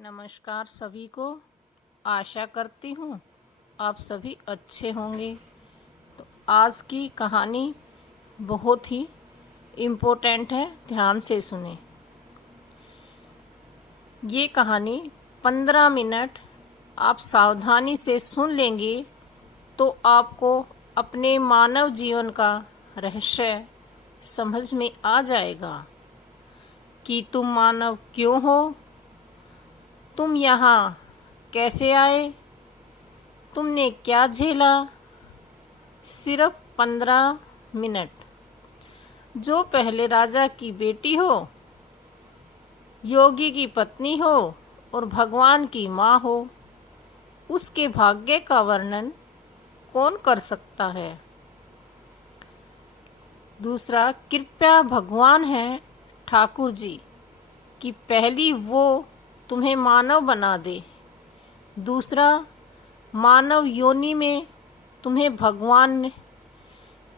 नमस्कार सभी को। आशा करती हूँ आप सभी अच्छे होंगे। तो आज की कहानी बहुत ही इम्पोर्टेंट है, ध्यान से सुने। ये कहानी 15 मिनट आप सावधानी से सुन लेंगे तो आपको अपने मानव जीवन का रहस्य समझ में आ जाएगा कि तुम मानव क्यों हो, तुम यहाँ कैसे आए, तुमने क्या झेला। सिर्फ 15 मिनट। जो पहले राजा की बेटी हो, योगी की पत्नी हो और भगवान की माँ हो, उसके भाग्य का वर्णन कौन कर सकता है। दूसरा, कृपया भगवान है ठाकुर जी कि पहली वो तुम्हें मानव बना दे। दूसरा, मानव योनि में तुम्हें भगवान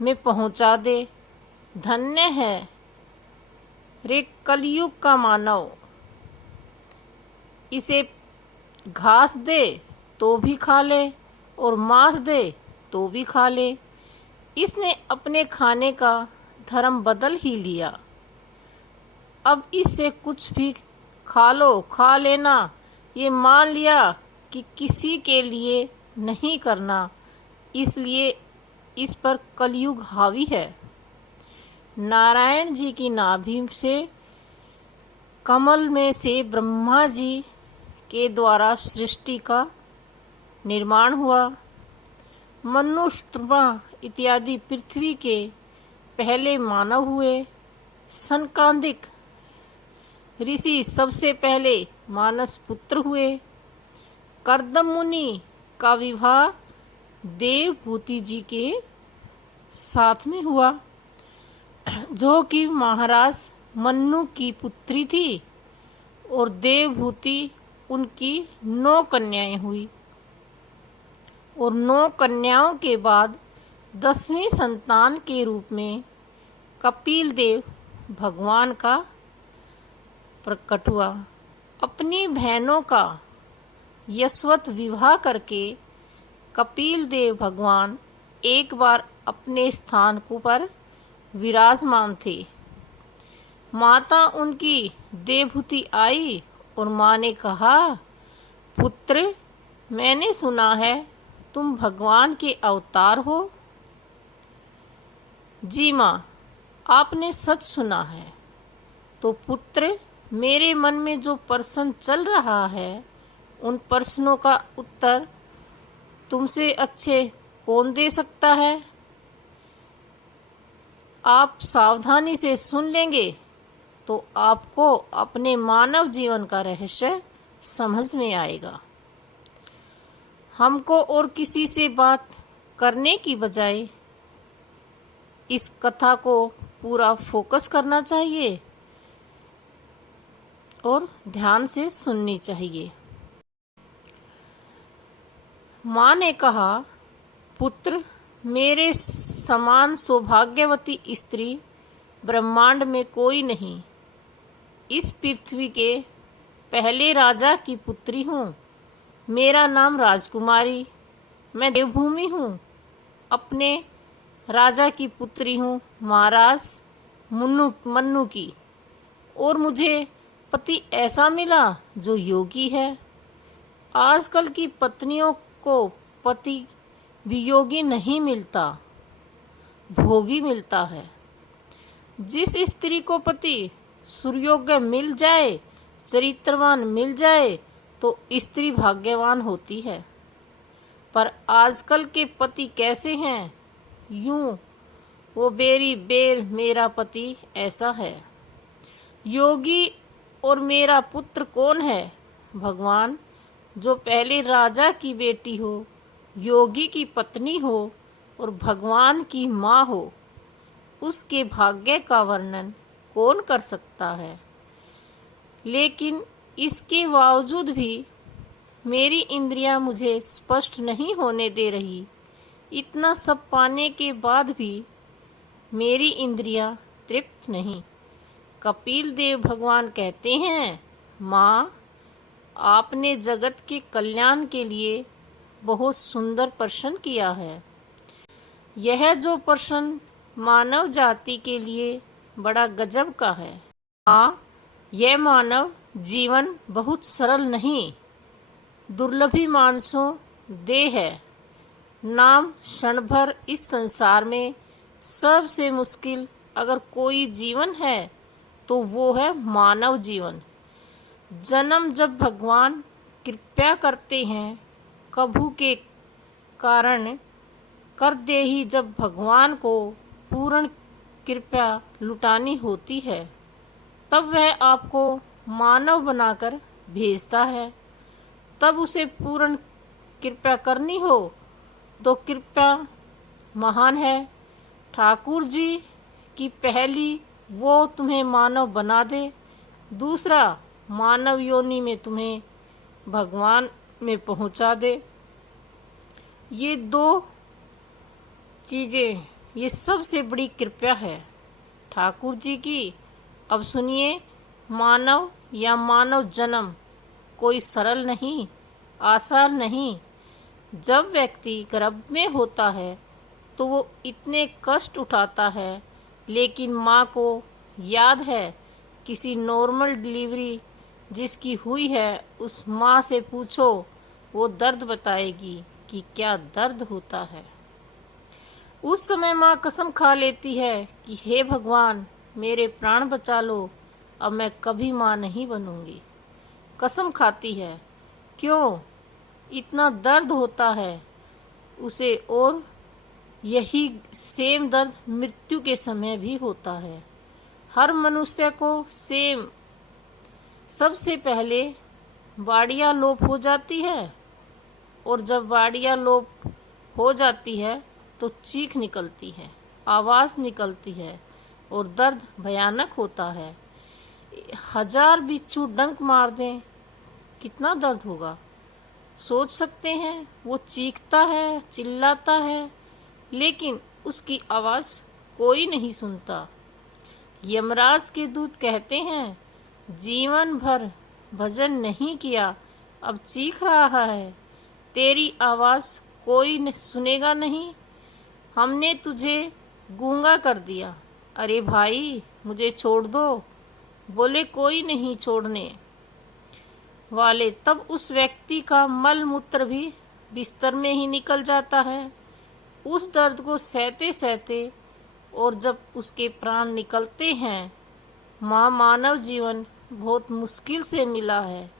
में पहुंचा दे। धन्य है रे कलयुग का मानव। इसे घास दे तो भी खा ले और मांस दे तो भी खा ले। इसने अपने खाने का धर्म बदल ही लिया। अब इससे कुछ भी खा लो, खा लेना, ये मान लिया कि किसी के लिए नहीं करना, इसलिए इस पर कलयुग हावी है। नारायण जी की नाभि से कमल में से ब्रह्मा जी के द्वारा सृष्टि का निर्माण हुआ। मनुष्य इत्यादि पृथ्वी के पहले मानव हुए। सनकादिक ऋषि सबसे पहले मानस पुत्र हुए। कर्दम मुनि का विवाह देवभूति जी के साथ में हुआ, जो कि महाराज मन्नु की पुत्री थी, और देवभूति उनकी 9 कन्याएं हुई। और 9 कन्याओं के बाद 10वीं संतान के रूप में कपिल देव भगवान का प्रकट हुआ। अपनी बहनों का यशवत विवाह करके कपिल देव भगवान एक बार अपने स्थान पर विराजमान थे। माता उनकी देवभूति आई और माँ ने कहा, पुत्र, मैंने सुना है तुम भगवान के अवतार हो। जी माँ, आपने सच सुना है। तो पुत्र, मेरे मन में जो प्रश्न चल रहा है, उन प्रश्नों का उत्तर तुमसे अच्छे कौन दे सकता है। आप सावधानी से सुन लेंगे तो आपको अपने मानव जीवन का रहस्य समझ में आएगा। हमको और किसी से बात करने की बजाय इस कथा को पूरा फोकस करना चाहिए और ध्यान से सुननी चाहिए। माँ ने कहा, पुत्र, मेरे समान सौभाग्यवती स्त्री ब्रह्मांड में कोई नहीं। इस पृथ्वी के पहले राजा की पुत्री हूँ। मेरा नाम राजकुमारी। मैं देवभूमि हूँ। अपने राजा की पुत्री हूँ, महाराज मन्नु की। और मुझे पति ऐसा मिला जो योगी है। आजकल की पत्नियों को पति वियोगी नहीं मिलता, भोगी मिलता है। जिस स्त्री को पति सुयोग्य मिल जाए, चरित्रवान मिल जाए, तो स्त्री भाग्यवान होती है। पर आजकल के पति कैसे हैं? यूं, वो बेरी बेर मेरा पति ऐसा है। योगी और मेरा पुत्र कौन है? भगवान, जो पहले राजा की बेटी हो, योगी की पत्नी हो और भगवान की माँ हो, उसके भाग्य का वर्णन कौन कर सकता है। लेकिन इसके बावजूद भी मेरी इंद्रियां मुझे स्पष्ट नहीं होने दे रही। इतना सब पाने के बाद भी मेरी इंद्रियां तृप्त नहीं। कपिल देव भगवान कहते हैं, माँ, आपने जगत के कल्याण के लिए बहुत सुंदर प्रश्न किया है। यह जो प्रश्न मानव जाति के लिए बड़ा गजब का है। हाँ, यह मानव जीवन बहुत सरल नहीं, दुर्लभी मानसों देह है। नाम क्षण भर इस संसार में सबसे मुश्किल अगर कोई जीवन है तो वो है मानव जीवन। जन्म जब भगवान कृपा करते हैं, कभू के कारण कर दे ही जब भगवान को पूर्ण कृपा लुटानी होती है, तब वह आपको मानव बनाकर भेजता है। तब उसे पूर्ण कृपा करनी हो तो कृपा महान है। ठाकुर जी की पहली वो तुम्हें मानव बना दे, दूसरा मानव योनि में तुम्हें भगवान में पहुंचा दे। ये दो चीज़ें, ये सबसे बड़ी कृपा है ठाकुर जी की। अब सुनिए, मानव या मानव जन्म कोई सरल नहीं, आसान नहीं। जब व्यक्ति गर्भ में होता है तो वो इतने कष्ट उठाता है, लेकिन माँ को याद है। किसी नॉर्मल डिलीवरी जिसकी हुई है उस माँ से पूछो, वो दर्द बताएगी कि क्या दर्द होता है। उस समय माँ कसम खा लेती है कि हे भगवान, मेरे प्राण बचा लो, अब मैं कभी माँ नहीं बनूंगी। कसम खाती है। क्यों? इतना दर्द होता है उसे, और यही सेम दर्द मृत्यु के समय भी होता है। हर मनुष्य को सेम। सबसे पहले बाड़ियाँ लोप हो जाती है, और जब बाड़ियाँ लोप हो जाती है तो चीख निकलती है, आवाज़ निकलती है, और दर्द भयानक होता है। 1000 बिच्छू डंक मार दें, कितना दर्द होगा सोच सकते हैं। वो चीखता है, चिल्लाता है, लेकिन उसकी आवाज़ कोई नहीं सुनता। यमराज के दूत कहते हैं, जीवन भर भजन नहीं किया, अब चीख रहा है, तेरी आवाज़ कोई सुनेगा नहीं, हमने तुझे गूंगा कर दिया। अरे भाई, मुझे छोड़ दो। बोले, कोई नहीं छोड़ने वाले। तब उस व्यक्ति का मल मूत्र भी बिस्तर में ही निकल जाता है, उस दर्द को सहते सहते। और जब उसके प्राण निकलते हैं, माँ, मानव जीवन बहुत मुश्किल से मिला है।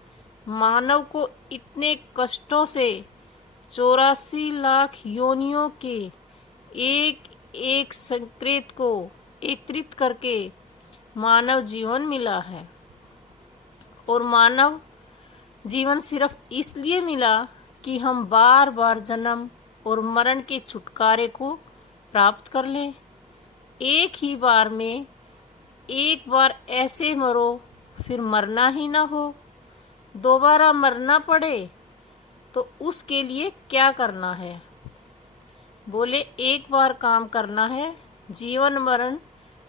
मानव को इतने कष्टों से 84 लाख योनियों के एक एक संकेत को एकत्रित करके मानव जीवन मिला है। और मानव जीवन सिर्फ इसलिए मिला कि हम बार बार जन्म और मरण के छुटकारे को प्राप्त कर लें। एक ही बार में एक बार ऐसे मरो, फिर मरना ही ना हो। दोबारा मरना पड़े तो उसके लिए क्या करना है? बोले, एक बार काम करना है। जीवन मरण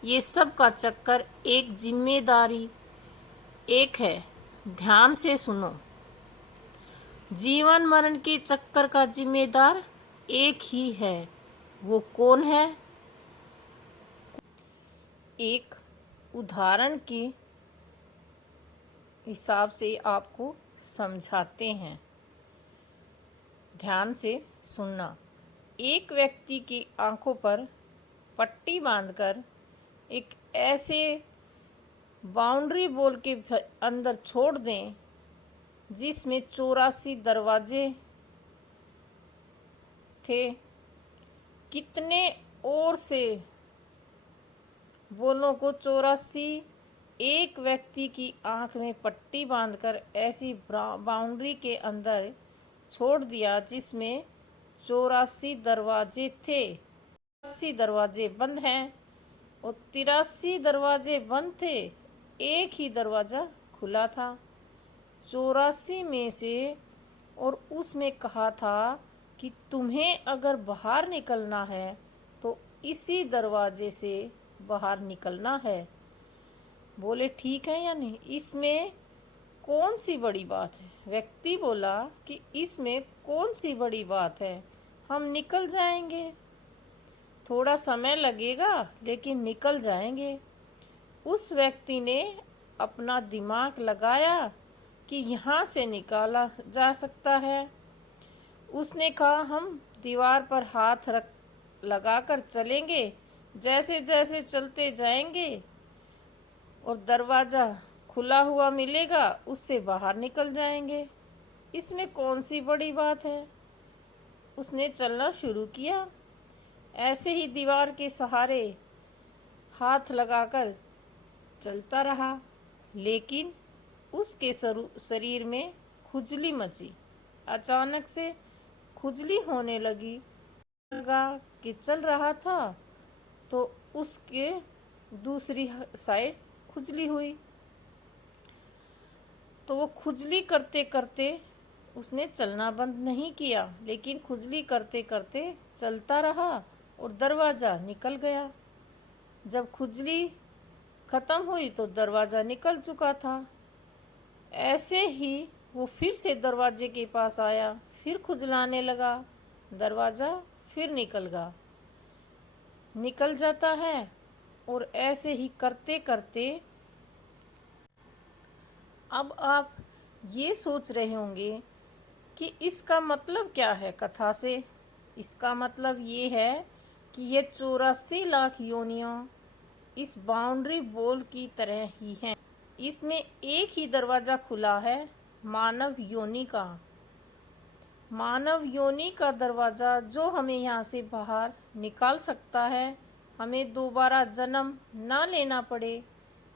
ये सब का चक्कर एक जिम्मेदारी एक है। ध्यान से सुनो। जीवन मरण के चक्कर का जिम्मेदार एक ही है। वो कौन है? एक उदाहरण के हिसाब से आपको समझाते हैं, ध्यान से सुनना। एक व्यक्ति की आंखों पर पट्टी बांधकर एक ऐसे बाउंड्री वॉल के अंदर छोड़ दें जिसमें 84 दरवाजे थे। कितने और से वॉलों को 84 एक व्यक्ति की आंख में पट्टी बांधकर ऐसी बाउंड्री के अंदर छोड़ दिया जिसमें 84 दरवाजे थे। 80 दरवाजे बंद हैं और 83 दरवाजे बंद थे, एक ही दरवाज़ा खुला था 84 में से। और उसमें कहा था कि तुम्हें अगर बाहर निकलना है तो इसी दरवाजे से बाहर निकलना है। बोले, ठीक है या नहीं? इसमें कौन सी बड़ी बात है? व्यक्ति बोला कि इसमें कौन सी बड़ी बात है, हम निकल जाएंगे। थोड़ा समय लगेगा लेकिन निकल जाएंगे। उस व्यक्ति ने अपना दिमाग लगाया कि यहाँ से निकाला जा सकता है। उसने कहा हम दीवार पर हाथ रख लगाकर चलेंगे, जैसे जैसे चलते जाएंगे और दरवाज़ा खुला हुआ मिलेगा उससे बाहर निकल जाएंगे। इसमें कौन सी बड़ी बात है? उसने चलना शुरू किया। ऐसे ही दीवार के सहारे हाथ लगाकर चलता रहा, लेकिन उसके शरीर में खुजली मची। अचानक से खुजली होने लगी। लगा कि चल रहा था तो उसके दूसरी साइड खुजली हुई। तो वो खुजली करते करते उसने चलना बंद नहीं किया, लेकिन खुजली करते करते चलता रहा और दरवाज़ा निकल गया। जब खुजली ख़त्म हुई तो दरवाज़ा निकल चुका था। ऐसे ही वो फिर से दरवाजे के पास आया, फिर खुजलाने लगा, दरवाज़ा फिर निकल जाता है। और ऐसे ही करते करते अब आप ये सोच रहे होंगे कि इसका मतलब क्या है कथा से। इसका मतलब ये है कि ये 84 लाख योनियाँ इस बाउंड्री वॉल की तरह ही हैं। इसमें एक ही दरवाज़ा खुला है, मानव योनि का। मानव योनि का दरवाज़ा जो हमें यहाँ से बाहर निकाल सकता है, हमें दोबारा जन्म ना लेना पड़े,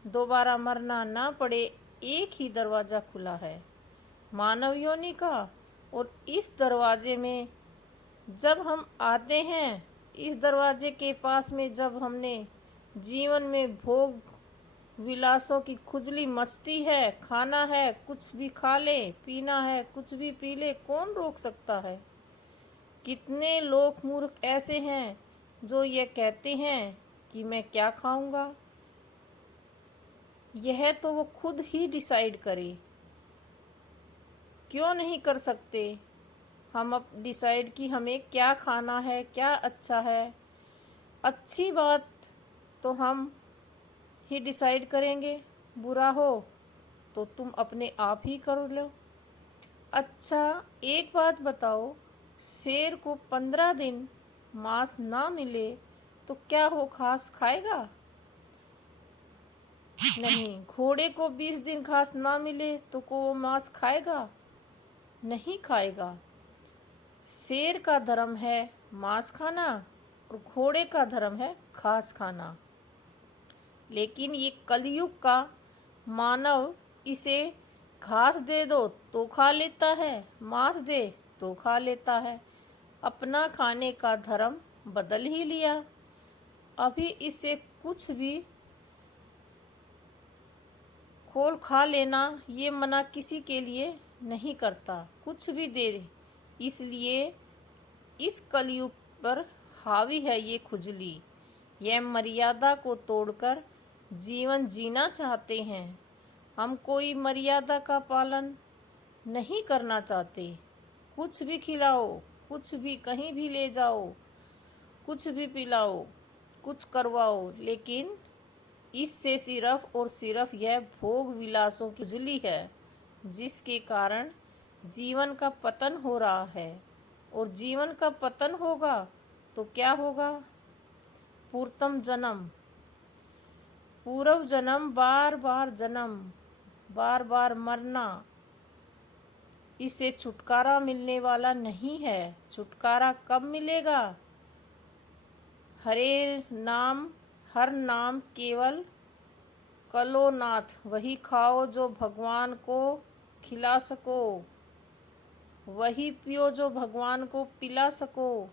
दोबारा मरना ना पड़े। एक ही दरवाज़ा खुला है, मानव योनि का। और इस दरवाजे में जब हम आते हैं, इस दरवाजे के पास में जब हमने जीवन में भोग विलासों की खुजली मचती है, खाना है कुछ भी खा ले, पीना है कुछ भी पी ले, कौन रोक सकता है? कितने लोग मूर्ख ऐसे हैं जो ये कहते हैं कि मैं क्या खाऊंगा। यह तो वो खुद ही डिसाइड करे। क्यों नहीं कर सकते हम अब डिसाइड कि हमें क्या खाना है, क्या अच्छा है? अच्छी बात तो हम ही डिसाइड करेंगे, बुरा हो तो तुम अपने आप ही कर लो। अच्छा एक बात बताओ, शेर को 15 दिन मांस ना मिले तो क्या हो, घास खाएगा? नहीं। घोड़े को 20 दिन घास ना मिले तो को वो मांस खाएगा? नहीं खाएगा। शेर का धर्म है मांस खाना और घोड़े का धर्म है घास खाना। लेकिन ये कलयुग का मानव इसे घास दे दो तो खा लेता है, मांस दे तो खा लेता है। अपना खाने का धर्म बदल ही लिया। अभी इससे कुछ भी खोल खा लेना ये मना किसी के लिए नहीं करता, कुछ भी दे। इसलिए इस कलयुग पर हावी है ये खुजली। यह मर्यादा को तोड़कर जीवन जीना चाहते हैं। हम कोई मर्यादा का पालन नहीं करना चाहते। कुछ भी खिलाओ, कुछ भी कहीं भी ले जाओ, कुछ भी पिलाओ, कुछ करवाओ, लेकिन इससे सिर्फ और सिर्फ यह भोग विलासों की खुजली है जिसके कारण जीवन का पतन हो रहा है। और जीवन का पतन होगा तो क्या होगा? पूर्वतम जन्म, पूर्व जन्म, बार बार जन्म, बार बार मरना। इससे छुटकारा मिलने वाला नहीं है। छुटकारा कब मिलेगा? हरे नाम, हर नाम केवल कलो नाथ, वही खाओ जो भगवान को खिला सको, वही पियो जो भगवान को पिला सको,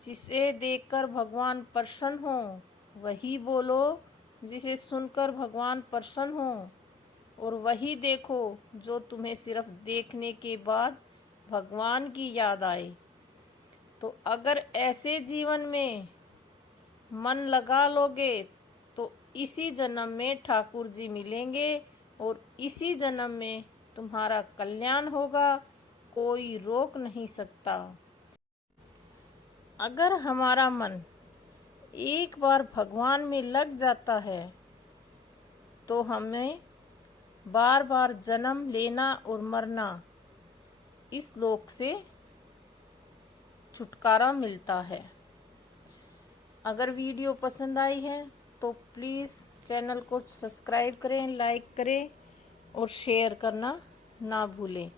जिसे देखकर भगवान प्रसन्न हो, वही बोलो जिसे सुनकर भगवान प्रसन्न हो, और वही देखो जो तुम्हें सिर्फ देखने के बाद भगवान की याद आए। तो अगर ऐसे जीवन में मन लगा लोगे तो इसी जन्म में ठाकुर जी मिलेंगे और इसी जन्म में तुम्हारा कल्याण होगा, कोई रोक नहीं सकता। अगर हमारा मन एक बार भगवान में लग जाता है तो हमें बार बार जन्म लेना और मरना, इस लोक से छुटकारा मिलता है। अगर वीडियो पसंद आई है तो प्लीज़ चैनल को सब्सक्राइब करें, लाइक करें और शेयर करना ना भूलें।